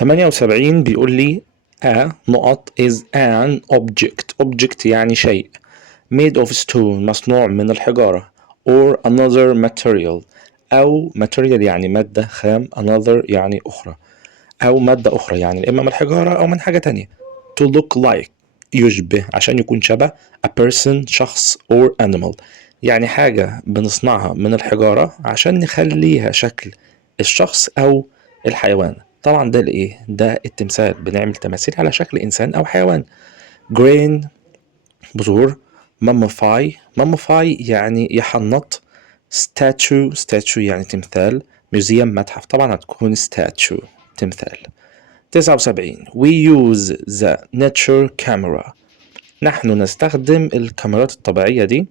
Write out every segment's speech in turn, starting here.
78 بيقول لي a نقط is an object يعني شيء made of stone مصنوع من الحجارة or another material أو material يعني مادة خام another يعني أخرى أو مادة أخرى يعني إما من الحجارة أو من حاجة تانية to look like يشبه عشان يكون شبه a person شخص or animal يعني حاجة بنصنعها من الحجارة عشان نخليها شكل الشخص أو الحيوان. طبعا ده الإيه؟ ده التمثال، بنعمل تماثيل على شكل إنسان أو حيوان. grain بذور. mummify يعني يحنط. statue يعني تمثال. museum متحف، طبعا هتكون statue تمثال. 79 we use the nature camera نحن نستخدم الكاميرات الطبيعية دي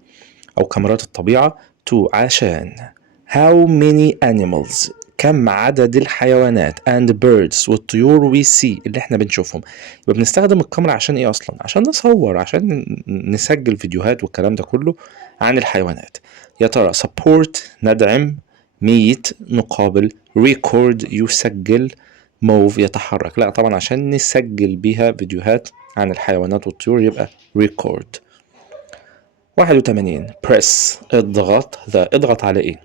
أو كاميرات الطبيعة to عشان how many animals كم عدد الحيوانات and birds والطيور we see اللي احنا بنشوفهم. يبقى بنستخدم الكاميرا عشان ايه اصلا؟ عشان نصور، عشان نسجل فيديوهات والكلام ده كله عن الحيوانات. يا ترى support ندعم، meet نقابل، record يسجل، move يتحرك. لا طبعا عشان نسجل بيها فيديوهات عن الحيوانات والطيور يبقى record. 81 press اضغط. اضغط على ايه؟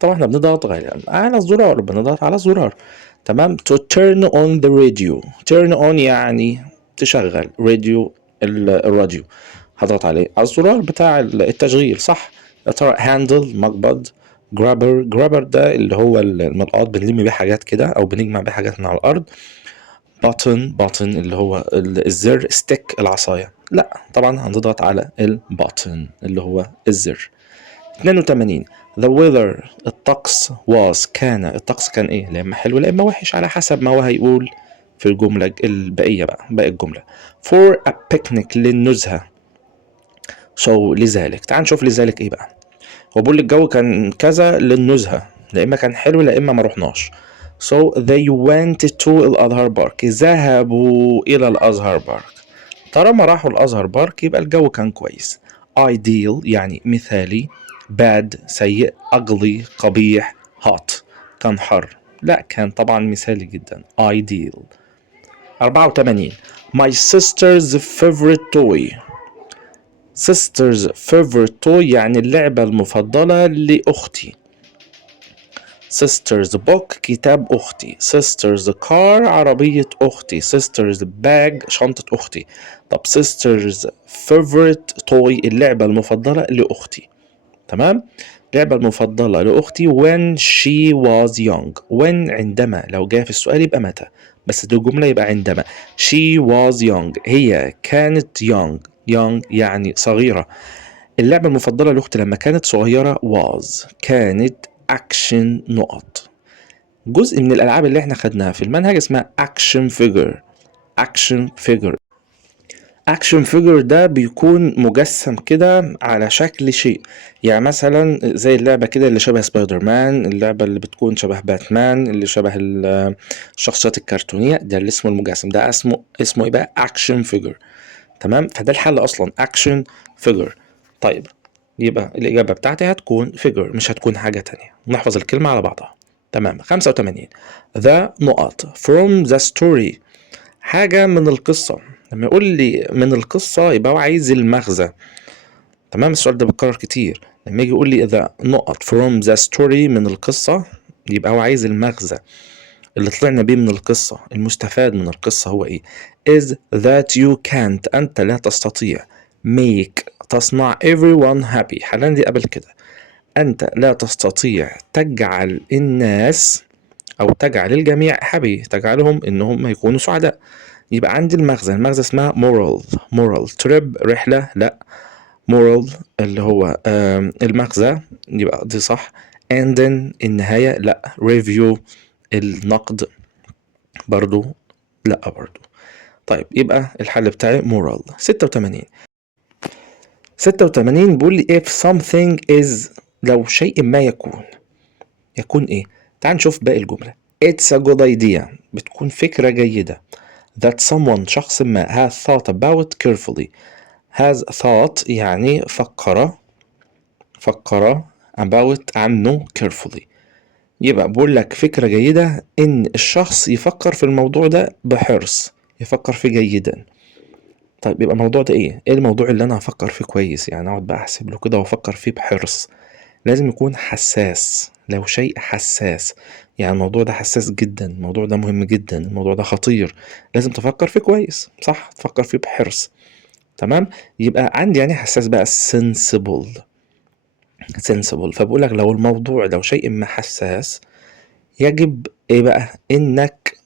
طبعا احنا بنضغط على الزرار، بنضغط على الزرار. تمام. to turn on the radio turn on يعني تشغل راديو، الراديو هضغط عليه على الزرار بتاع التشغيل صح. يا ترى handle مقبض. grabber ده اللي هو الملقاط بنلم بيه حاجات كده او بنجمع بيه حاجات من على الارض. button اللي هو الزر. stick العصاية. لا طبعا هنضغط على البutton اللي هو الزر. 82 the weather الطقس was كان. الطقس كان ايه؟ لا اما حلو لا اما وحش على حسب ما هو هيقول في الجملة الباقية بقى، باقي الجملة. for a picnic للنزهة. so لذلك، تعال نشوف لذلك ايه بقى. هو بيقول الجو كان كذا للنزهة، لا اما كان حلو لا اما ما رحناش. so they went to الازهر بارك ذهبوا الى الازهر بارك. طالما راحوا الازهر بارك يبقى الجو كان كويس. ideal يعني مثالي. bad سيء. ugly قبيح. hot كان حر. لا كان طبعا مثالي جدا ideal. 84 my sister's favorite toy sister's favorite toy يعني اللعبة المفضلة لأختي. sisters book كتاب أختي. sisters car عربية أختي. sisters bag شنطة أختي. طب sisters favorite toy اللعبة المفضلة لأختي. تمام. اللعبة المفضلة لأختي when she was young. when عندما، لو جاء في السؤال يبقى متى، بس دي الجملة يبقى عندما. she was young هي كانت young يعني صغيرة. اللعبة المفضلة لأختي لما كانت صغيرة was كانت action نقط. جزء من الألعاب اللي احنا خدناها في المنهج اسمها action figure. اكشن فيجر ده بيكون مجسم كده على شكل شيء، يعني مثلا زي اللعبة كده اللي شبه سبايدر مان، اللعبة اللي بتكون شبه باتمان، اللي شبه الشخصيات الكرتونية، ده اللي اسمه المجسم، ده اسمه ايه بقى؟ اكشن فيجر. تمام. فده الحل اصلا اكشن فيجر. طيب يبقى الاجابة بتاعتي هتكون فيجر مش هتكون حاجة تانية. نحفظ الكلمة على بعضها. تمام. 85 the نقط from the story حاجة من القصة. لما يقول لي من القصة يبقى هو عايز المغزى. تمام. السؤال ده بيتكرر كتير. لما يجي يقول لي the نقط from the story من القصة يبقى هو عايز المغزى اللي طلعنا بيه من القصة، المستفاد من القصة هو ايه؟ is that you can't انت لا تستطيع make تصنع everyone happy حاليا دي قبل كده. انت لا تستطيع تجعل الناس او تجعل الجميع happy تجعلهم انهم يكونوا سعداء. يبقى عندي المغزى اسمها moral trip رحلة. لا moral اللي هو المغزى يبقى دي صح. and then النهاية لا. review النقد برضو لا برضو. طيب يبقى الحل بتاعي moral. 86 بيقول لي if something is لو شيء ما يكون ايه؟ تعال نشوف باقي الجملة. it's a good idea بتكون فكرة جيدة. that someone شخص ما has thought about carefully. has thought يعني فكر about عنه carefully. يبقى بقول لك فكرة جيدة إن الشخص يفكر في الموضوع ده بحرص، يفكر فيه جيدا. طيب يبقى الموضوع ده إيه الموضوع اللي أنا هفكر فيه كويس؟ يعني أقعد بقى أحسب له كده وأفكر فيه بحرص. لازم يكون حساس، لو شيء حساس يعني الموضوع ده حساس جدا، الموضوع ده مهم جدا، الموضوع ده خطير، لازم تفكر فيه كويس، صح؟ تفكر فيه بحرص. تمام. يبقى عندي يعني حساس بقى sensible. فبقول لك لو الموضوع لو شيء ما حساس، يجب ايه بقى؟ انك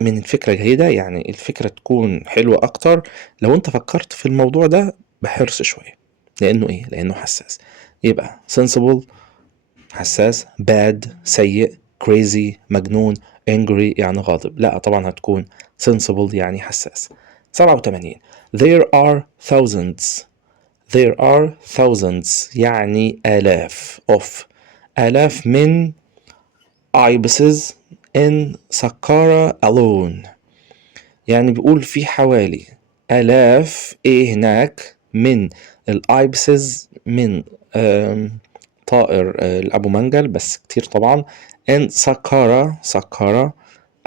من الفكرة جيدة، يعني الفكرة تكون حلوة اكتر لو انت فكرت في الموضوع ده بحرص شوية. لانه ايه؟ لانه حساس. يبقى sensible حساس، bad سيء، crazy مجنون، angry يعني غاضب. لا طبعا هتكون sensible يعني حساس. 87. there are thousands. there are thousands يعني آلاف of آلاف من ibises in Saqqara alone. يعني بيقول في حوالي آلاف ايه هناك من الايبسز، من طائر الأبو منجل، بس كتير طبعا. in سقارة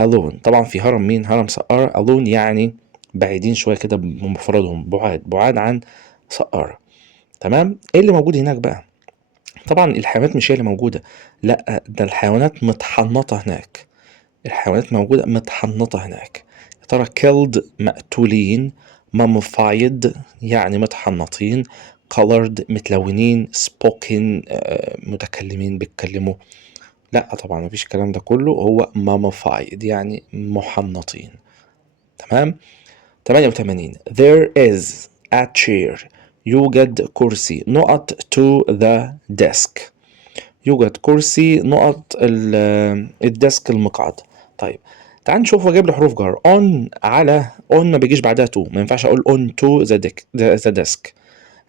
alone. طبعا في هرم مين؟ هرم سقارة. alone يعني بعيدين شوية كده بمفردهم، بعاد عن سقارة. تمام. ايه اللي موجود هناك بقى؟ طبعا الحيوانات مش هي اللي موجودة، لا ده الحيوانات متحنطة هناك. الحيوانات موجودة متحنطة هناك. يا ترى killed مقتولين، mummified يعني متحنطين، colored متلونين، spoken متكلمين بيتكلموا. لا طبعا مفيش الكلام ده كله، هو mummified يعني محنطين. تمام. 88. there is a chair يوجد كرسي نقط to the desk. يوجد كرسي نقط الديسك المقعد. طيب تعال نشوف واجيب له حروف جر. on على on ما بيجيش بعدها to، ما ينفعش اقول on to the desk.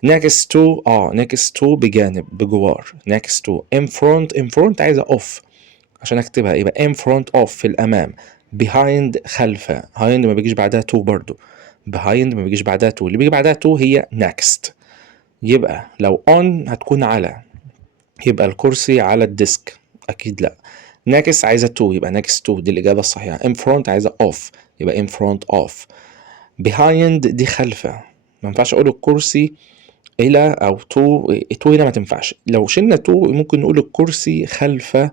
next to next to بجانب بجوار. next to in front عايزة off عشان اكتبها، يبقى in front of في الامام. behind خلف. behind ما بيجيش بعدها to برضو. behind ما بيجيش بعدها to، اللي بيجي بعدها to هي next. يبقى لو on هتكون على، يبقى الكرسي على الديسك، اكيد لا. next عايزه تو، يبقى next to دي الاجابه الصحيحه. in front عايزه off، يبقى in front of. behind دي خلفه، ما ينفعش اقول الكرسي الى او تو هنا ما تنفعش. لو شلنا تو ممكن نقول الكرسي خلف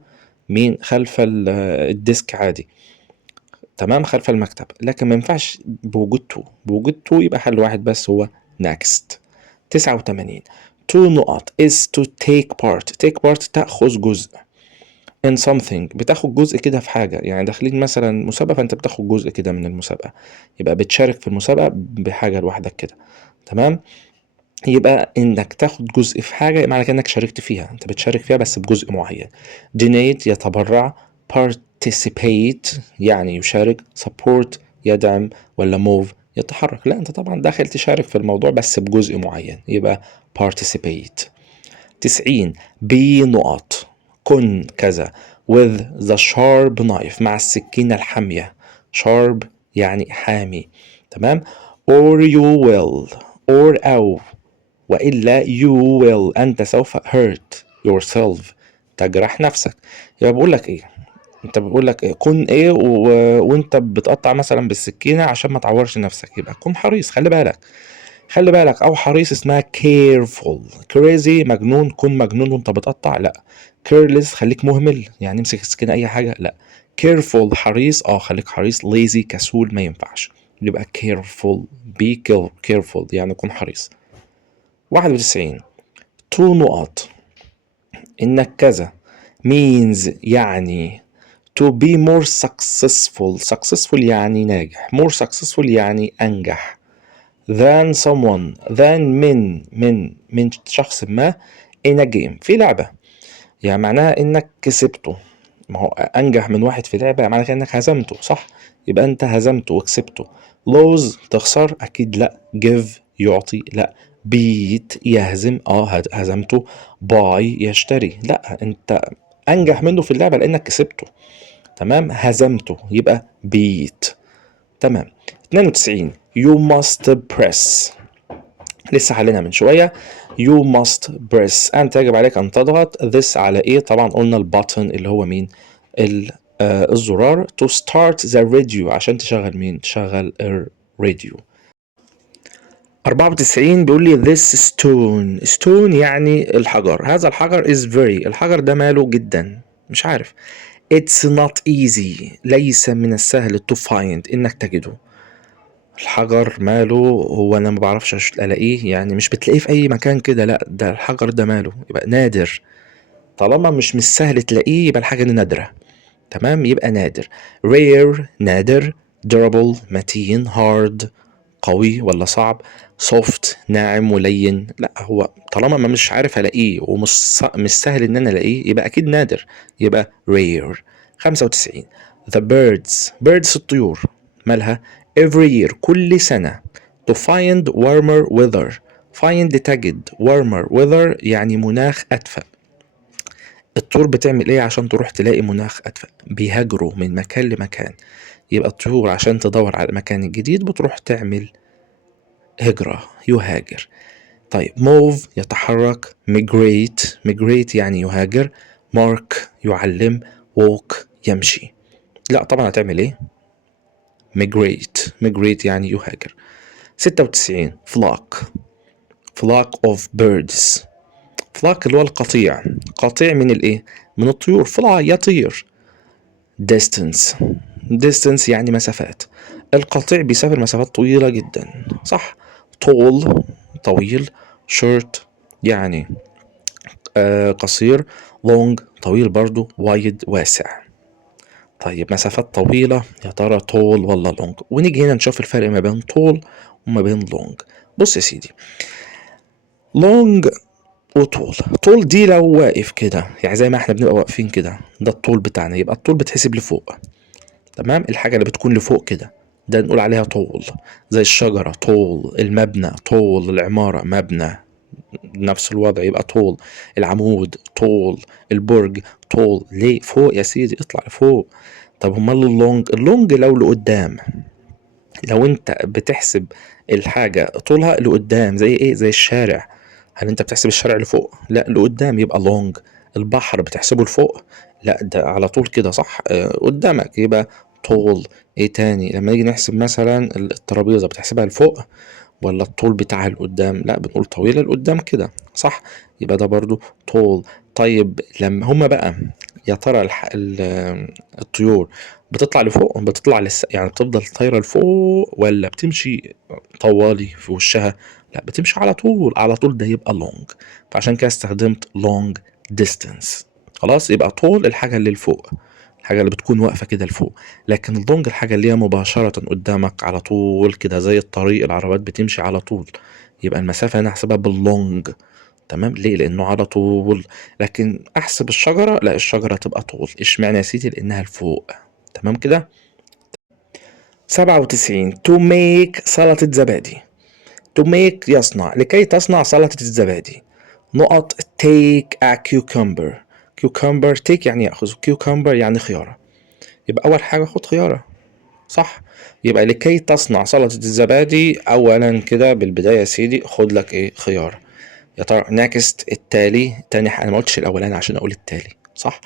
مين؟ خلف الديسك عادي. تمام، خلف المكتب. لكن ما ينفعش بوجود تو. بوجود تو يبقى حل واحد بس، هو next. 89. to نقط is to take part تأخذ جزء in something. بتاخد جزء كده في حاجة، يعني داخلين مثلا مسابقة فانت بتاخد جزء كده من المسابقة، يبقى بتشارك في المسابقة بحاجة لوحدك كده. تمام. يبقى انك تاخد جزء في حاجة معنى كأنك شاركت فيها، انت بتشارك فيها بس بجزء معين. donate يتبرع، participate يعني يشارك، support يدعم، ولا move يتحرك. لا انت طبعا داخل تشارك في الموضوع بس بجزء معين، يبقى participate. 90. be نقط كن كذا with the sharp knife مع السكينة الحامية. sharp يعني حامي. تمام. or you will or أو وإلا you will أنت سوف hurt yourself تجرح نفسك. يبقى بقول لك إيه؟ انت بقول لك إيه؟ كن ايه وانت بتقطع مثلا بالسكينه عشان ما تعورش نفسك، يبقى كن حريص، خلي بالك. خلي بالك. او حريص اسمها careful. crazy مجنون، كن مجنون وانت بتقطع، لا. careless خليك مهمل، يعني امسك السكينه اي حاجه، لا. careful حريص، خليك حريص. lazy كسول ما ينفعش، يبقى careful. be careful يعني كن حريص. 91. to نقط انك كذا means يعني to be more successful يعني ناجح. more successful يعني انجح. than someone من شخص ما in a game في لعبة، يعني معناها انك كسبته. ما هو انجح من واحد في لعبة معناها كأنك هزمته، صح؟ يبقى انت هزمته وكسبته. lose تخسر، اكيد لا. give يعطي، لا. beat يهزم، هزمته. buy يشتري، لا انت انجح منه في اللعبة لانك كسبته. تمام. هزمته يبقى beat. تمام. 92. you must press لسه حلينا من شوية. you must press أنت يجب عليك أن تضغط this على إيه؟ طبعا قلنا البutton اللي هو مين؟ الزرار to start the radio عشان تشغل مين؟ تشغل الراديو. 94 بيقول لي this stone يعني الحجر. هذا الحجر is very، الحجر ده ماله جدا، مش عارف. it's not easy ليس من السهل to find انك تجده. الحجر ماله، هو انا ما بعرفش الاقيه، يعني مش بتلاقيه في اي مكان كده، لا ده الحجر ده ماله يبقى نادر. طالما مش سهل تلاقيه يبقى الحاجة دي نادرة. تمام، يبقى نادر. rare نادر. durable متين. hard قوي ولا صعب. soft ناعم ولين. لا هو طالما ما مش عارف الاقيه مش سهل ان انا الاقيه يبقى اكيد نادر، يبقى rare. 95 the birds الطيور مالها every year كل سنة to find warmer weather. find تجد warmer weather يعني مناخ أدفأ. الطيور بتعمل ايه عشان تروح تلاقي مناخ أدفأ؟ بيهاجروا من مكان لمكان. يبقى الطيور عشان تدور على المكان الجديد بتروح تعمل هجرة، يهاجر. طيب move يتحرك. migrate يعني يهاجر. mark يعلم. walk يمشي. لا طبعا هتعمل ايه؟ migrate يعني يهاجر. 96 flock of birds. flock اللي هو القطيع. قطيع من الايه؟ من الطيور. fly يطير. distance يعني مسافات. القطيع بيسافر مسافات طويلة جدا، صح. tall طويل. short يعني قصير. long طويل برضو. wide واسع. طيب مسافات طويلة يا ترى tall ولا long؟ ونيجي هنا نشوف الفرق ما بين tall وما بين long. بص يا سيدي، long وطول. طول دي لو واقف كده يعني زي ما احنا بنبقى واقفين كده، ده الطول بتاعنا، يبقى الطول بتحسب لفوق. تمام، الحاجة اللي بتكون لفوق كده ده نقول عليها طول. زي الشجرة طول، المبنى طول، العمارة مبنى نفس الوضع يبقى طول. العمود طول، البرج طول. ليه؟ فوق يا سيدي، اطلع لفوق. طب امال اللونج لو لقدام، لو انت بتحسب الحاجة طولها لقدام زي ايه؟ زي الشارع. هل انت بتحسب الشارع لفوق؟ لا لقدام، يبقى لونج. البحر بتحسبه لفوق؟ لا ده على طول كده، صح. قدامك يبقى طول. ايه تاني؟ لما نيجي نحسب مثلا الترابيزة بتحسبها لفوق ولا الطول بتاعها لقدام؟ لا بنقول طويلة لقدام كده، صح. يبقى ده برضو طول. طيب لما هما بقى يا ترى الطيور بتطلع لفوق، بتطلع يعني بتفضل طايرة لفوق ولا بتمشي طوالي في وشها؟ لا بتمشي على طول، على طول ده يبقى long. فعشان كده استخدمت long distance. خلاص، يبقى طول الحاجة اللي لفوق، الحاجة اللي بتكون واقفة كده لفوق. لكن اللونج الحاجة اللي هي مباشرة قدامك على طول كده، زي الطريق العربيات بتمشي على طول. يبقى المسافة هنا احسبها باللونج. تمام، ليه؟ لانه على طول. لكن احسب الشجرة، لا الشجرة تبقى طول. اشمعنى يا سيدي؟ لانها لفوق. تمام كده. 97 to make سلطة زبادي. to make يصنع، لكي تصنع سلطة الزبادي. نقط take a cucumber. cucumber take يعني يأخذ، cucumber يعني خيارة. يبقى أول حاجة خد خيارة، صح. يبقى لكي تصنع سلطة الزبادي أولا كده بالبداية يا سيدي خد لك إيه؟ خيار. يا ترى next التالي، تاني حاجة. أنا ما قلتش الأولاني عشان أقول التالي، صح.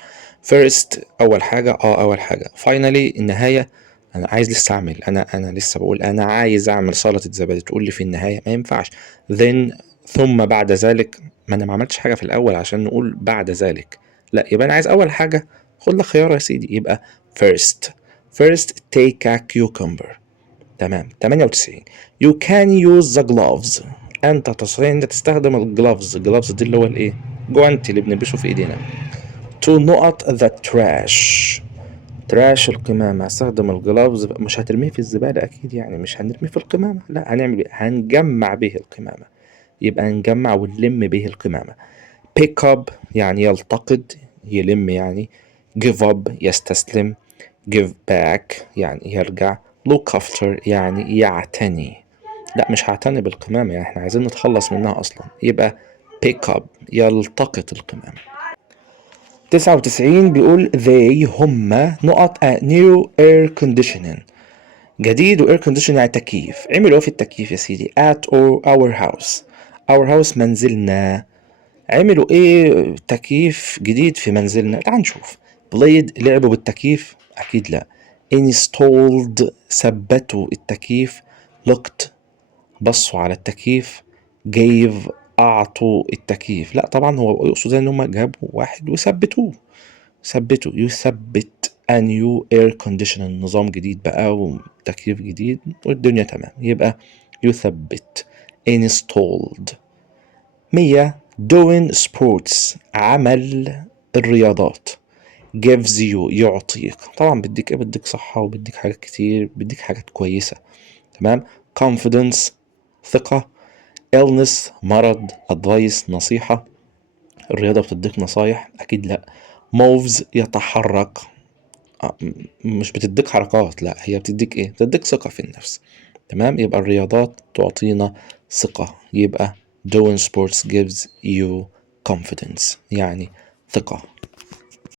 first أول حاجة، أول حاجة. finally النهاية. أنا عايز لسه أعمل، أنا لسه بقول أنا عايز أعمل سلطة زبادي تقول لي في النهاية؟ ما ينفعش. then ثم بعد ذلك، ما أنا ما عملتش حاجة في الأول عشان نقول بعد ذلك. لا يبقى أنا عايز أول حاجة خد لك خيار يا سيدي، يبقى first take a cucumber. تمام. 98 you can use the gloves. انت تستطيع ان تستخدم الجلافز. الجلافز دي اللي هو الايه؟ جوانتي اللي بنلبسه في ايدينا. to نقط the trash. تراش القمامة. استخدم الجلافز، مش هترميه في الزبالة اكيد، يعني مش هنرميه في القمامة، لا هنعمل ايه؟ هنجمع به القمامة. يبقى نجمع ونلم به القمامة. pick up يعني يلتقط، يلم يعني. give up يستسلم. give back يعني يرجع. look after يعني يعتني. لا مش هعتني بالقمامة، يعني احنا عايزين نتخلص منها اصلا، يبقى pick up يلتقط القمامة. 99 بيقول they هما نقط a new air conditioning. جديد، و air conditioning يعني تكييف. عملوا ايه في التكييف يا سيدي؟ at our house. our house منزلنا. عملوا ايه تكييف جديد في منزلنا؟ تعال نشوف. played لعبوا بالتكييف أكيد لا. installed ثبتوا التكييف. looked بصوا على التكييف. gave أعطوا التكييف. لا طبعا هو يقصد ان هم جابوا واحد وثبتوه. يثبت a new air conditioner نظام جديد بقى وتكييف جديد والدنيا تمام، يبقى يثبت installed. 100 doing sports عمل الرياضات. gives you يعطيك، طبعا بديك ايه؟ بديك صحة وبديك حاجات كتير، بديك حاجات كويسة. تمام. confidence ثقة. illness مرض. advice نصيحة. الرياضة بتديك نصايح أكيد لأ. moves يتحرك، مش بتديك حركات، لا هي بتديك ايه؟ بتديك ثقة في النفس. تمام. يبقى الرياضات تعطينا ثقة، يبقى doing sports gives you confidence يعني ثقة.